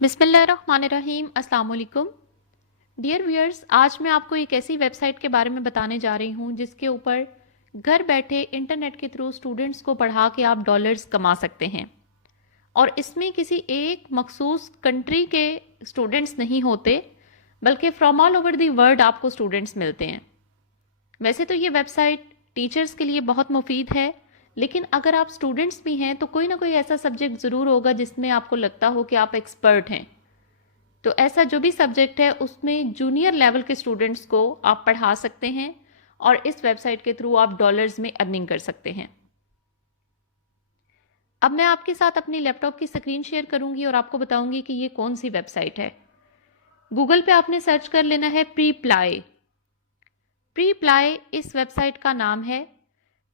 बिस्मिल्लाहिर्रहमानिर्रहीम अस्सलाम वालेकुम। डियर व्यूअर्स, आज मैं आपको एक ऐसी वेबसाइट के बारे में बताने जा रही हूँ जिसके ऊपर घर बैठे इंटरनेट के थ्रू स्टूडेंट्स को पढ़ा के आप डॉलर्स कमा सकते हैं। और इसमें किसी एक मखसूस कंट्री के स्टूडेंट्स नहीं होते, बल्कि from all over the world आपको स्टूडेंट्स मिलते हैं। वैसे तो ये वेबसाइट टीचर्स के लिए बहुत मुफीद है, लेकिन अगर आप स्टूडेंट्स भी हैं तो कोई ना कोई ऐसा सब्जेक्ट ज़रूर होगा जिसमें आपको लगता हो कि आप एक्सपर्ट हैं। तो ऐसा जो भी सब्जेक्ट है उसमें जूनियर लेवल के स्टूडेंट्स को आप पढ़ा सकते हैं और इस वेबसाइट के थ्रू आप डॉलर्स में अर्निंग कर सकते हैं। अब मैं आपके साथ अपनी लैपटॉप की स्क्रीन शेयर करूंगी और आपको बताऊंगी कि ये कौन सी वेबसाइट है। गूगल पे आपने सर्च कर लेना है प्रीप्लाई। प्रीप्लाई इस वेबसाइट का नाम है।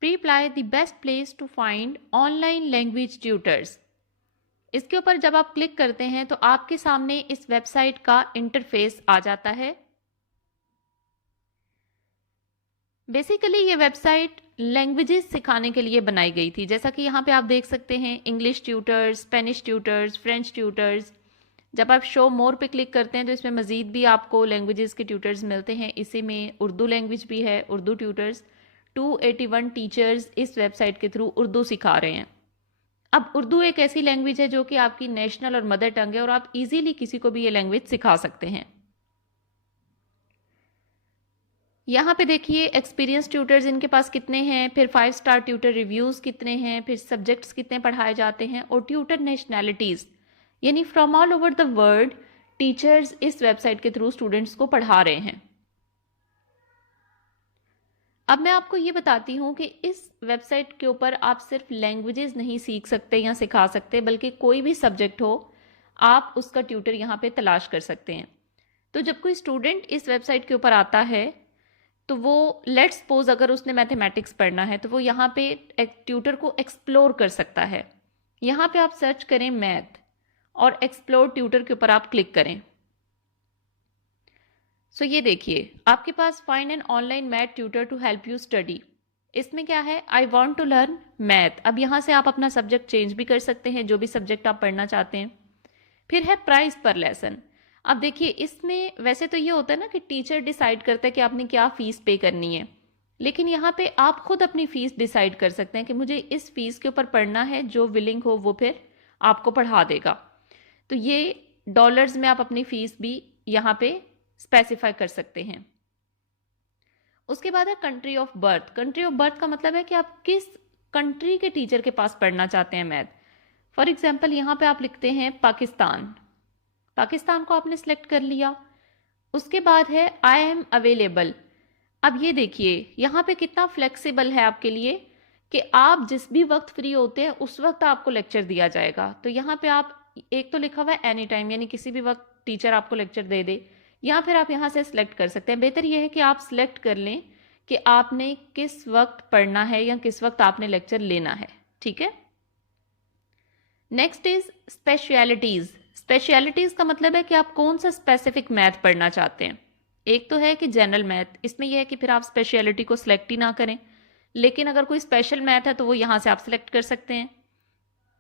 Preply the best place to find online language tutors. इसके ऊपर जब आप क्लिक करते हैं तो आपके सामने इस वेबसाइट का इंटरफेस आ जाता है। बेसिकली ये वेबसाइट लैंग्वेजेस सिखाने के लिए बनाई गई थी, जैसा कि यहाँ पे आप देख सकते हैं English tutors, Spanish tutors, French tutors. जब आप शो मोर पे क्लिक करते हैं तो इसमें मजीद भी आपको लैंग्वेजेस के ट्यूटर्स मिलते हैं। इसी में उर्दू लैंग्वेज भी है, उर्दू ट्यूटर्स। 281 टीचर्स इस वेबसाइट के थ्रू उर्दू सिखा रहे हैं। अब उर्दू एक ऐसी लैंग्वेज है जो कि आपकी नेशनल और मदर टंग है और आप इजीली किसी को भी ये लैंग्वेज सिखा सकते हैं। यहाँ पे देखिए एक्सपीरियंस ट्यूटर्स इनके पास कितने हैं, फिर 5 स्टार ट्यूटर रिव्यूज़ कितने हैं, फिर सब्जेक्ट्स कितने पढ़ाए जाते हैं और ट्यूटर नेशनैलिटीज़, यानी from all over the world teachers इस वेबसाइट के थ्रू स्टूडेंट्स को पढ़ा रहे हैं। अब मैं आपको ये बताती हूँ कि इस वेबसाइट के ऊपर आप सिर्फ लैंग्वेजेस नहीं सीख सकते या सिखा सकते, बल्कि कोई भी सब्जेक्ट हो आप उसका ट्यूटर यहाँ पे तलाश कर सकते हैं। तो जब कोई स्टूडेंट इस वेबसाइट के ऊपर आता है तो वो लेट्स सपोज अगर उसने मैथमेटिक्स पढ़ना है तो वो यहाँ पे ट्यूटर को एक्सप्लोर कर सकता है। यहाँ पे आप सर्च करें मैथ और एक्सप्लोर ट्यूटर के ऊपर आप क्लिक करें। सो ये देखिए आपके पास find an online math tutor to help you study. इसमें क्या है, I want to learn math. अब यहाँ से आप अपना सब्जेक्ट चेंज भी कर सकते हैं, जो भी सब्जेक्ट आप पढ़ना चाहते हैं। फिर है प्राइस पर लेसन। अब देखिए इसमें वैसे तो ये होता है ना कि टीचर डिसाइड करता है कि आपने क्या फीस पे करनी है, लेकिन यहाँ पे आप खुद अपनी फीस डिसाइड कर सकते हैं कि मुझे इस फीस के ऊपर पढ़ना है। जो विलिंग हो वो फिर आपको पढ़ा देगा। तो ये डॉलर्स में आप अपनी फीस भी यहाँ पे स्पेसिफाई कर सकते हैं। उसके बाद है country of birth. Country of birth का मतलब है कि आप किस कंट्री के टीचर के पास पढ़ना चाहते हैं मैथ। फॉर एग्जाम्पल यहाँ पे आप लिखते हैं पाकिस्तान। पाकिस्तान को आपने सिलेक्ट कर लिया। उसके बाद है आई एम अवेलेबल। अब ये देखिए यहाँ पे कितना फ्लेक्सिबल है आपके लिए कि आप जिस भी वक्त फ्री होते हैं उस वक्त आपको लेक्चर दिया जाएगा। तो यहाँ पे आप एक तो लिखा हुआ है एनी टाइम, यानी किसी भी वक्त टीचर आपको लेक्चर दे दे, या फिर आप यहाँ से सिलेक्ट कर सकते हैं। बेहतर यह है कि आप सिलेक्ट कर लें कि आपने किस वक्त पढ़ना है या किस वक्त आपने लेक्चर लेना है। ठीक है। Next is specialities. स्पेशलिटीज का मतलब है कि आप कौन सा स्पेसिफिक मैथ पढ़ना चाहते हैं। एक तो है कि जनरल मैथ, इसमें यह है कि फिर आप स्पेशलिटी को सिलेक्ट ही ना करें, लेकिन अगर कोई स्पेशल मैथ है तो वो यहाँ से आप सिलेक्ट कर सकते हैं।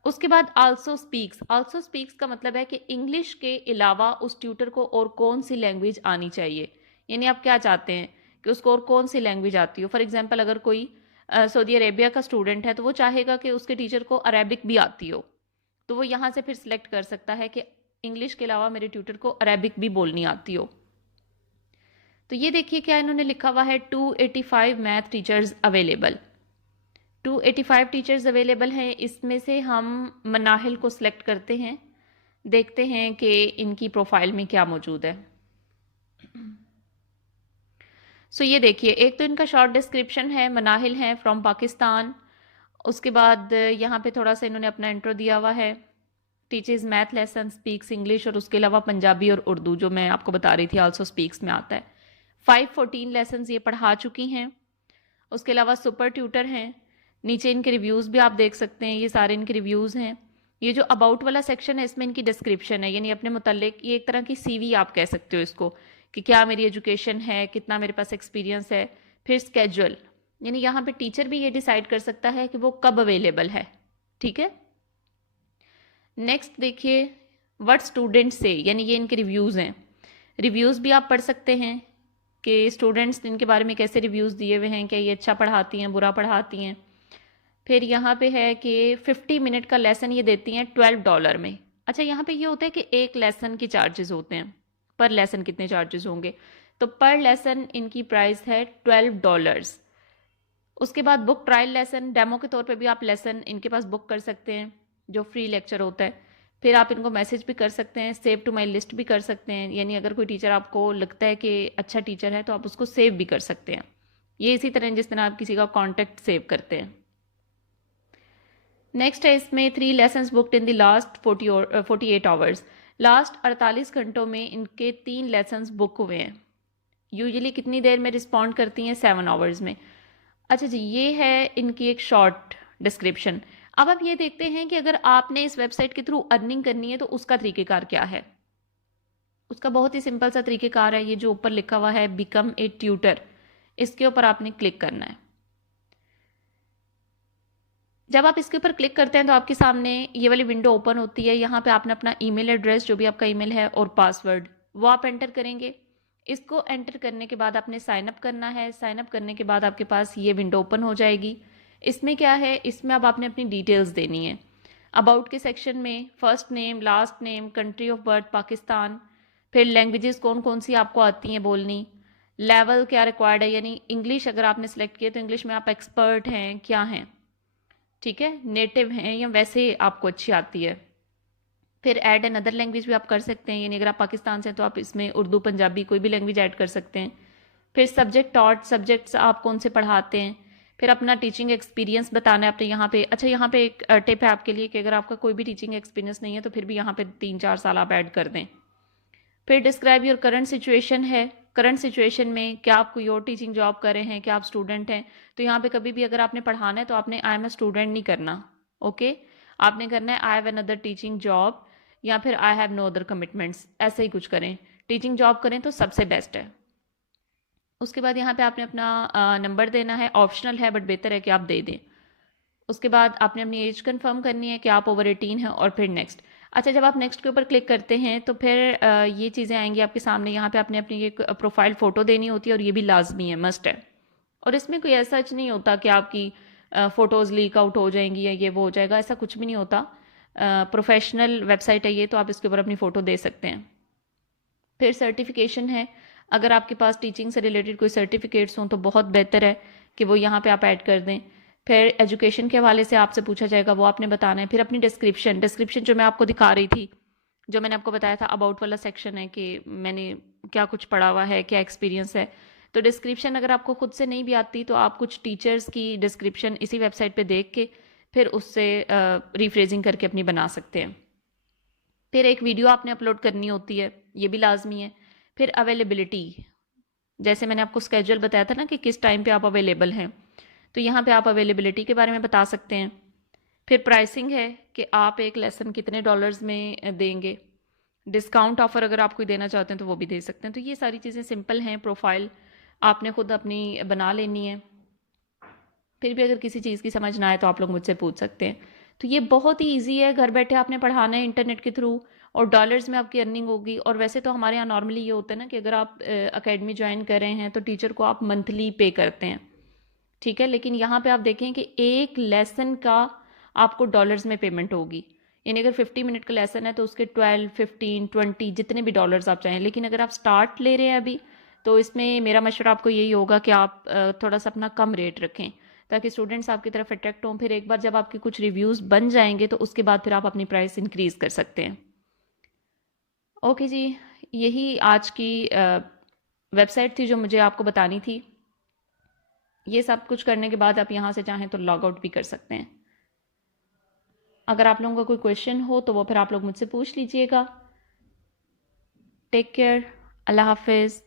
उसके बाद आल्सो स्पीक्स। आल्सो स्पीक्स का मतलब है कि इंग्लिश के अलावा उस ट्यूटर को और कौन सी लैंग्वेज आनी चाहिए, यानी आप क्या चाहते हैं कि उसको और कौन सी लैंग्वेज आती हो। फॉर एग्जाम्पल अगर कोई सऊदी अरेबिया का स्टूडेंट है तो वो चाहेगा कि उसके टीचर को अरेबिक भी आती हो, तो वो यहाँ से फिर सिलेक्ट कर सकता है कि इंग्लिश के अलावा मेरे ट्यूटर को अरेबिक भी बोलनी आती हो। तो ये देखिए क्या इन्होंने लिखा हुआ है, 285 math teachers available. 285 teachers available हैं। इसमें से हम मनाहिल को सिलेक्ट करते हैं, देखते हैं कि इनकी प्रोफाइल में क्या मौजूद है। सो ये देखिए एक तो इनका शॉर्ट डिस्क्रिप्शन है, मनाहिल हैं फ्रॉम पाकिस्तान। उसके बाद यहाँ पे थोड़ा सा इन्होंने अपना इंट्रो दिया हुआ है, teachers math lesson, speaks English, और उसके अलावा पंजाबी और उर्दू जो मैं आपको बता रही थी आल्सो स्पीक्स में आता है। 514 लेसन्स ये पढ़ा चुकी हैं। उसके अलावा सुपर ट्यूटर हैं। नीचे इनके रिव्यूज़ भी आप देख सकते हैं, ये सारे इनके रिव्यूज़ हैं। ये जो अबाउट वाला सेक्शन है इसमें इनकी डिस्क्रिप्शन है, यानी अपने मुतल्लिक ये एक तरह की सीवी आप कह सकते हो इसको, कि क्या मेरी एजुकेशन है, कितना मेरे पास एक्सपीरियंस है। फिर स्केड्यूल, यानी यहाँ पे टीचर भी ये डिसाइड कर सकता है कि वो कब अवेलेबल है। ठीक है। नेक्स्ट देखिए व्हाट स्टूडेंट्स से, यानी ये इनके रिव्यूज़ हैं। रिव्यूज़ भी आप पढ़ सकते हैं कि स्टूडेंट्स इनके बारे में कैसे रिव्यूज़ दिए हुए हैं, क्या ये अच्छा पढ़ाती हैं, बुरा पढ़ाती हैं। फिर यहाँ पे है कि 50 मिनट का लेसन ये देती हैं $12 में। अच्छा, यहाँ पे ये होता है कि एक लेसन के चार्जेस होते हैं, पर लेसन कितने चार्जेस होंगे, तो पर लेसन इनकी प्राइस है $12। उसके बाद बुक ट्रायल लेसन, डेमो के तौर पे भी आप लेसन इनके पास बुक कर सकते हैं, जो फ्री लेक्चर होता है। फिर आप इनको मैसेज भी कर सकते हैं, सेव टू माई लिस्ट भी कर सकते हैं, यानी अगर कोई टीचर आपको लगता है कि अच्छा टीचर है तो आप उसको सेव भी कर सकते हैं। ये इसी तरह जिस तरह आप किसी का कॉन्टैक्ट सेव करते हैं। नेक्स्ट है इसमें 3 lessons booked in the last 48 hours. Last 48 घंटों में इनके 3 लेसन्स बुक हुए हैं। यूजुअली कितनी देर में रिस्पॉन्ड करती हैं? 7 आवर्स में। अच्छा जी, ये है इनकी एक शॉर्ट डिस्क्रिप्शन। अब आप ये देखते हैं कि अगर आपने इस वेबसाइट के थ्रू अर्निंग करनी है तो उसका तरीक़ेकार क्या है। उसका बहुत ही सिंपल सा तरीक़ेकार है, ये जो ऊपर लिखा हुआ है बिकम ए ट्यूटर, इसके ऊपर आपने क्लिक करना है। जब आप इसके ऊपर क्लिक करते हैं तो आपके सामने ये वाली विंडो ओपन होती है। यहाँ पे आपने अपना ईमेल एड्रेस, जो भी आपका ईमेल है, और पासवर्ड वो आप एंटर करेंगे। इसको एंटर करने के बाद आपने साइन अप करना है। साइन अप करने के बाद आपके पास ये विंडो ओपन हो जाएगी। इसमें क्या है, इसमें अब आपने अपनी डिटेल्स देनी है। अबाउट के सेक्शन में first name, last name, country of birth Pakistan, फिर लैंग्वेजेस कौन कौन सी आपको आती हैं बोलनी, लेवल क्या रिक्वायर्ड है, यानी इंग्लिश अगर आपने सेलेक्ट किया तो इंग्लिश में आप एक्सपर्ट हैं क्या हैं, ठीक है, नेटिव हैं या वैसे आपको अच्छी आती है। फिर ऐड अनदर लैंग्वेज भी आप कर सकते हैं, यानी अगर आप पाकिस्तान से हैं तो आप इसमें उर्दू, पंजाबी, कोई भी लैंग्वेज ऐड कर सकते हैं। फिर सब्जेक्ट टॉट, सब्जेक्ट्स आप कौन से पढ़ाते हैं। फिर अपना टीचिंग एक्सपीरियंस बताना है आपने यहाँ पे। अच्छा, यहाँ पे एक टिप है आपके लिए कि अगर आपका कोई भी टीचिंग एक्सपीरियंस नहीं है तो फिर भी यहाँ पे 3-4 साल आप ऐड कर दें। फिर डिस्क्राइब योर करंट सिचुएशन है, करंट सिचुएशन में क्या आप कोई और टीचिंग जॉब कर रहे हैं, क्या आप स्टूडेंट हैं। तो यहाँ पे कभी भी अगर आपने पढ़ाना है तो आपने आई एम अ स्टूडेंट नहीं करना, ओके। आपने करना है I have another teaching job, या फिर I have no other commitments, ऐसे ही कुछ करें। टीचिंग जॉब करें तो सबसे बेस्ट है। उसके बाद यहाँ पे आपने अपना नंबर देना है, ऑप्शनल है बट बेहतर है कि आप दे दें। उसके बाद आपने अपनी एज कंफर्म करनी है कि आप ओवर 18 हैं, और फिर नेक्स्ट। अच्छा, जब आप नेक्स्ट के ऊपर क्लिक करते हैं तो फिर ये चीज़ें आएंगी आपके सामने। यहाँ पे आपने अपनी एक प्रोफाइल फ़ोटो देनी होती है, और ये भी लाजमी है, मस्ट है। और इसमें कोई ऐसा नहीं होता कि आपकी फ़ोटोज़ लीक आउट हो जाएंगी या ये वो हो जाएगा, ऐसा कुछ भी नहीं होता। प्रोफेशनल वेबसाइट है ये, तो आप इसके ऊपर अपनी फ़ोटो दे सकते हैं। फिर सर्टिफिकेशन है, अगर आपके पास टीचिंग से रिलेटेड कोई सर्टिफिकेट्स हों तो बहुत बेहतर है कि वो यहाँ पे आप ऐड कर दें। फिर एजुकेशन के हवाले से आपसे पूछा जाएगा, वो आपने बताना है। फिर अपनी डिस्क्रिप्शन, डिस्क्रिप्शन जो मैं आपको दिखा रही थी, जो मैंने आपको बताया था अबाउट वाला सेक्शन है कि मैंने क्या कुछ पढ़ा हुआ है, क्या एक्सपीरियंस है। तो डिस्क्रिप्शन अगर आपको खुद से नहीं भी आती तो आप कुछ टीचर्स की डिस्क्रिप्शन इसी वेबसाइट पे देख के फिर उससे रिफ्रेजिंग करके अपनी बना सकते हैं। फिर एक वीडियो आपने अपलोड करनी होती है, ये भी लाजमी है। फिर अवेलेबिलिटी, जैसे मैंने आपको स्केड्यूल बताया था ना कि किस टाइम पे आप अवेलेबल हैं, तो यहाँ पे आप अवेलेबिलिटी के बारे में बता सकते हैं। फिर प्राइसिंग है कि आप एक लेसन कितने डॉलर्स में देंगे। डिस्काउंट ऑफर अगर आप कोई देना चाहते हैं तो वो भी दे सकते हैं। तो ये सारी चीज़ें सिंपल हैं। प्रोफाइल आपने खुद अपनी बना लेनी है। फिर भी अगर किसी चीज़ की समझ ना आए तो आप लोग मुझसे पूछ सकते हैं। तो ये बहुत ही ईजी है, घर बैठे आपने पढ़ाना है इंटरनेट के थ्रू, और डॉलर्स में आपकी अर्निंग होगी। और वैसे तो हमारे यहाँ नॉर्मली ये होता है ना कि अगर आप अकेडमी ज्वाइन कर रहे हैं तो टीचर को आप मंथली पे करते हैं, ठीक है। लेकिन यहाँ पे आप देखें कि एक लेसन का आपको डॉलर्स में पेमेंट होगी, यानी अगर 50 मिनट का लेसन है तो उसके 12, 15, 20 जितने भी डॉलर्स आप चाहें। लेकिन अगर आप स्टार्ट ले रहे हैं अभी, तो इसमें मेरा मशवरा आपको यही होगा कि आप थोड़ा सा अपना कम रेट रखें ताकि स्टूडेंट्स आपकी तरफ अट्रैक्ट हों। फिर एक बार जब आपके कुछ रिव्यूज़ बन जाएंगे तो उसके बाद फिर आप अपनी प्राइस इंक्रीज़ कर सकते हैं। ओके जी, यही आज की वेबसाइट थी जो मुझे आपको बतानी थी। ये सब कुछ करने के बाद आप यहाँ से चाहें तो लॉग आउट भी कर सकते हैं। अगर आप लोगों का कोई क्वेश्चन हो तो वो फिर आप लोग मुझसे पूछ लीजिएगा। टेक केयर, अल्लाह हाफिज़।